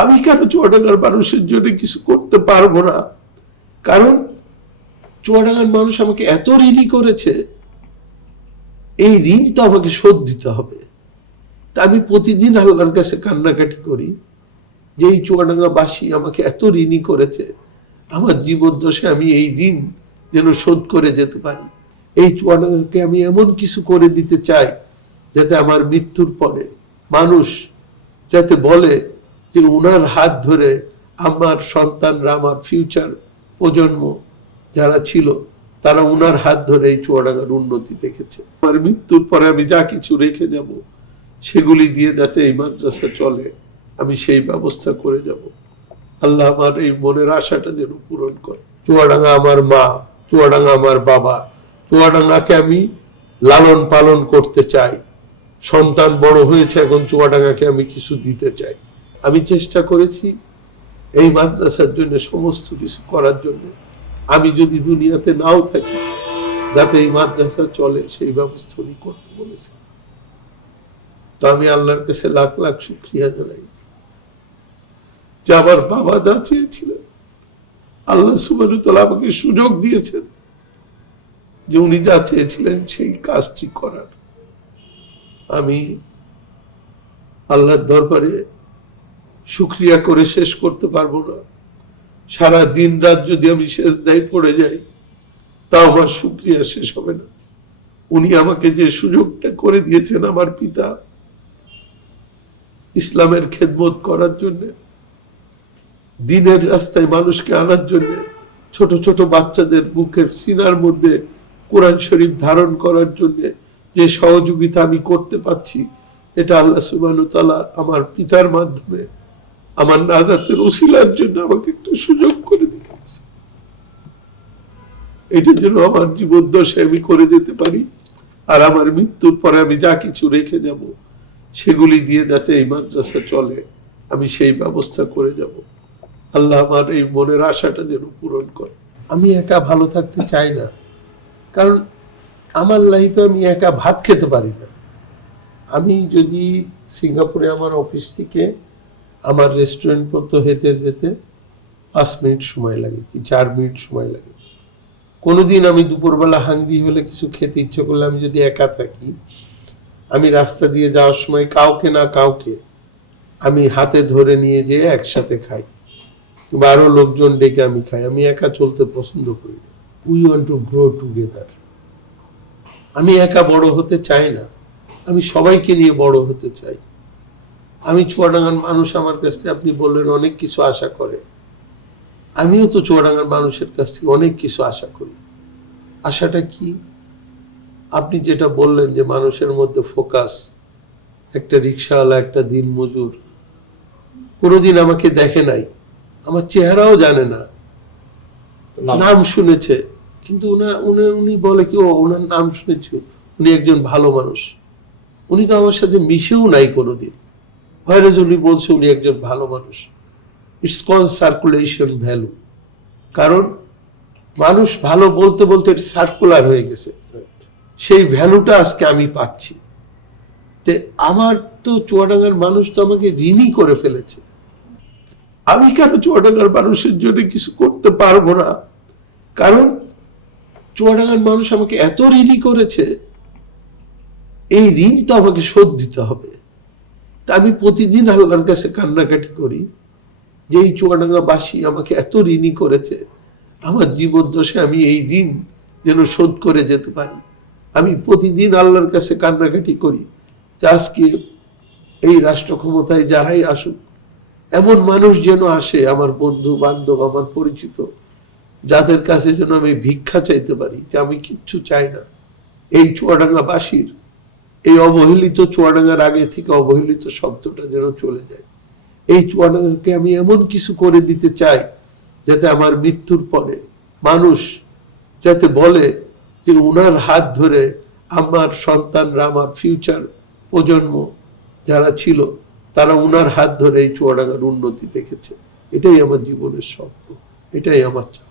আমি কেন চুয়াডাঙ্গার মানুষের জন্য কিছু করতে পারবো না? কারণ চুয়াডাঙ্গার মানুষ আমাকে এত ঋণী করেছে, এই ঋণ তো আমাকে শোধ দিতে হবে। তা আমি প্রতিদিন আল্লাহর কাছে কান্নাকাটি করি যে এই চুয়াডাঙ্গাবাসী আমাকে এত ঋণী করেছে, আমার জীবদ্দশে আমি এই ঋণ যেন শোধ করে যেতে পারি। এই চুয়াডাঙ্গাকে আমি এমন কিছু করে দিতে চাই যাতে আমার মৃত্যুর পরে মানুষ যাতে বলে যে উনার হাত ধরে আমার সন্তানরা, আমার ফিউচার প্রজন্ম যারা ছিল তারা উনার হাত ধরে এই চুয়াডাঙ্গার উন্নতি দেখেছে। আমার মৃত্যুর পরে আমি যা কিছু রেখে যাব সেগুলি দিয়ে যাতে এই মাদ্রাসা চলে আমি সেই ব্যবস্থা করে যাব। আল্লাহ আমার এই মনের আশাটা যেন পূরণ করে। চুয়াডাঙ্গা আমার মা, চুয়াডাঙ্গা আমার বাবা, চুয়াডাঙ্গাকে আমি লালন পালন করতে চাই। সন্তান বড় হয়েছে, এখন চুয়াডাঙ্গাকে আমি কিছু দিতে চাই। আমি চেষ্টা করেছি এই মাদ্রাসার জন্য সমস্ত কিছু করার জন্য। আমি যদি দুনিয়াতে নাও থাকি যাতে এই মাদ্রাসা চলে সেই ব্যবস্থা উনি করতে বলেছেন। তো আমি আল্লাহর কাছে লাখ লাখ শুকরিয়া জানাই যে আমার বাবা যা চেয়েছিলেন আল্লাহ সুবহানাহু ওয়া তাআলা আমাকে সুযোগ দিয়েছেন যে উনি যা চেয়েছিলেন সেই কাজটি করার। আমি আল্লাহর দরবারে শুকরিয়া করে শেষ করতে পারবো না। সারা দিন রাত যদি আমি সেজদায় পড়ে যাই তা আমার শুকরিয়া শেষ হবে না। উনি আমাকে যে সুযোগটা করে দিয়েছেন আমার পিতা ইসলামের খেদমত করার জন্য, দিনের রাস্তায় মানুষকে আনার জন্য, ছোট ছোট বাচ্চাদের বুকের সিনার মধ্যে কোরআন শরীফ ধারণ করার জন্য যে সহযোগিতা আমি করতে পারছি, এটা আল্লাহ সুবহানাহু ওয়া তাআলা আমার পিতার মাধ্যমে আমার নাজাতের উসিলার জন্য আমাকে একটা সুযোগ করে দিয়েছে। এটা যেন আমার জীবদ্দশায় আমি করে যেতে পারি, আর আমার মৃত্যুর পরে আমি যা কিছু রেখে যাব সেগুলি দিয়ে যাতে এই মাদ্রাসা চলে আমি সেই ব্যবস্থা করে যাব। আল্লাহ আমার এই মনের আশাটা যেন পূরণ করে। আমি একা ভালো থাকতে চাই না, কারণ আমার লাইফে আমি একা ভাত খেতে পারি না। আমি যদি সিঙ্গাপুরে আমার অফিস থেকে আমার রেস্টুরেন্ট পর্যন্ত হেঁটে যেতে 5 মিনিট সময় লাগে কি 4 মিনিট সময় লাগে। কোনোদিন আমি দুপুরবেলা হাঙ্গরি হলে কিছু খেতে ইচ্ছে করলে আমি যদি একা থাকি, আমি রাস্তা দিয়ে যাওয়ার সময় কাউকে না কাউকে আমি হাতে ধরে নিয়ে যেয়ে একসাথে খাই, বা আরো লোকজন ডেকে আমি খাই। আমি একা চলতে পছন্দ করি না। We want to grow together. আমি একা বড় হতে চাই না, আমি সবাইকে নিয়ে বড় হতে চাই। আমি চুয়াডাঙ্গার মানুষ আমার কাছ থেকে আপনি বললেন অনেক কিছু আশা করে, আমিও তো চুয়াডাঙ্গার মানুষের কাছ থেকে অনেক কিছু আশা করি। আশাটা কি? আপনি যেটা বললেন যে মানুষের মধ্যে ফোকাস, একটা রিক্সাওয়ালা, একটা দিন মজুর কোনোদিন আমাকে দেখে নাই, আমার চেহারাও জানে না, নাম শুনেছে, কিন্তু উনি বলে কি ওনার নাম শুনেছি, উনি একজন ভালো মানুষ। উনি তো আমার সাথে মিশেও নাই কোনোদিন, ভাইরাস উনি বলছে উনি একজন ভালো মানুষ। It's call circulation value. কারণ মানুষ ভালো বলতে বলতে এটা সার্কুলার হয়ে গেছে, সেই ভ্যালুটা আজকে আমি পাচ্ছি। তে আমার তো চুয়াডাঙ্গার মানুষ তো আমাকে ঋণী করে ফেলেছে। আমি কেন চুয়াডাঙ্গার মানুষের জন্য কিছু করতে পারবো না? কারণ চুয়াডাঙ্গার মানুষ আমাকে এত ঋণী করেছে, এই ঋণ তো আমাকে শোধ দিতে হবে। তা আমি প্রতিদিন আল্লাহর কাছে কান্নাকাটি করি যে এই চুয়াডাঙ্গাবাসী আমাকে এত ঋণী করেছে, আমার জীবদ্দশে আমি এই ঋণ যেন শোধ করে যেতে পারি। আমি প্রতিদিন আল্লাহর কাছে কান্নাকাটি করি যে আজকে এই রাষ্ট্র ক্ষমতায় যারাই আসুক, এমন মানুষ যেন আসে, আমার বন্ধু বান্ধব, আমার পরিচিত, যাদের কাছে যেন আমি ভিক্ষা চাইতে পারি যে আমি কিচ্ছু চাই না। এই চুয়াডাঙ্গাবাসীর এই অবহেলিত, চুয়াডাঙ্গার আগে থেকে অবহেলিত শব্দটা যেন চলে যায়। এই চুয়াডাঙ্গাকে আমি এমন কিছু করে দিতে চাই যাতে আমার মৃত্যুর পরে মানুষ যাতে বলে যে উনার হাত ধরে আমার সন্তানরা, আমার ফিউচার প্রজন্ম যারা ছিল তারা উনার হাত ধরে এই চুয়াডাঙ্গার উন্নতি দেখেছে। এটাই আমার জীবনের স্বপ্ন, এটাই আমার চাওয়া।